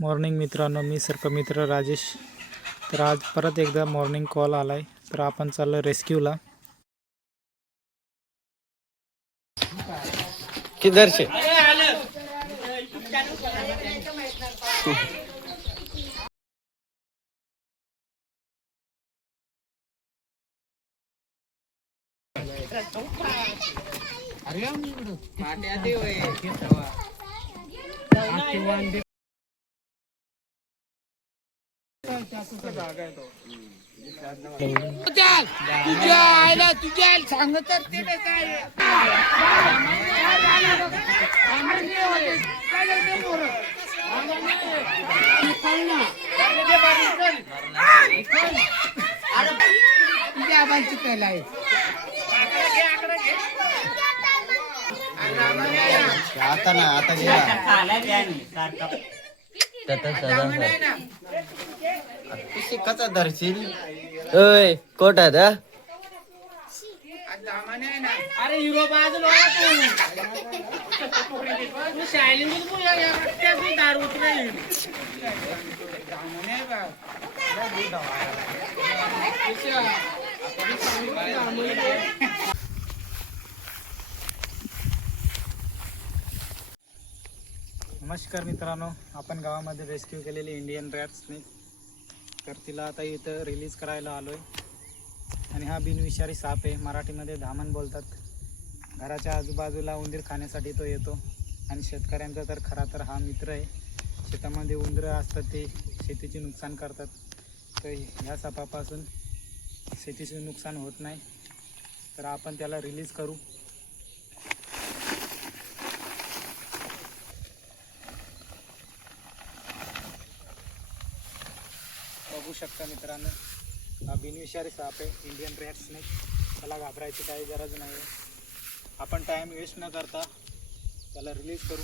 Morning मित्रांनो मी सर्क मित्र राजेश. तर आज परत एकदा मॉर्निंग कॉल आला आहे तर आपण चाललो रेस्क्यूला. किधर से तुझ्या आईला तुझ्या आईला सांगत तर ते तुझ्या आबांची त्याला आहे. आता ना आता कसा धरशील? ओय कोटात हा अरे युरोप बाजूला तू. रस्त्यातून दारू उतरेल. नाही नमस्कार मित्रांनो आपण गावामध्ये रेस्क्यू केलेली इंडियन रॅट स्नेक तर तिला आता इथं रिलीज करायला आलो आहे आणि हा बिनविषारी साप आहे मराठीमध्ये धामण बोलतात. घराच्या आजूबाजूला उंदीर खाण्यासाठी तो येतो. आणि शेतकऱ्यांचा तर खरा तर हा मित्र आहे. शेतामध्ये उंदरं असतात ते शेतीचे नुकसान करतात. तर ह्या सापापासून शेतीचे नुकसान होत नाही. तर आपण त्याला रिलीज करू. बघू शकता मित्रांनो. हा बिनविषारी साप आहे. इंडियन रॅट स्नेक त्याला घाबरायची काही गरज नाही आहे आपण टाईम वेस्ट न करता त्याला रिलीज करू.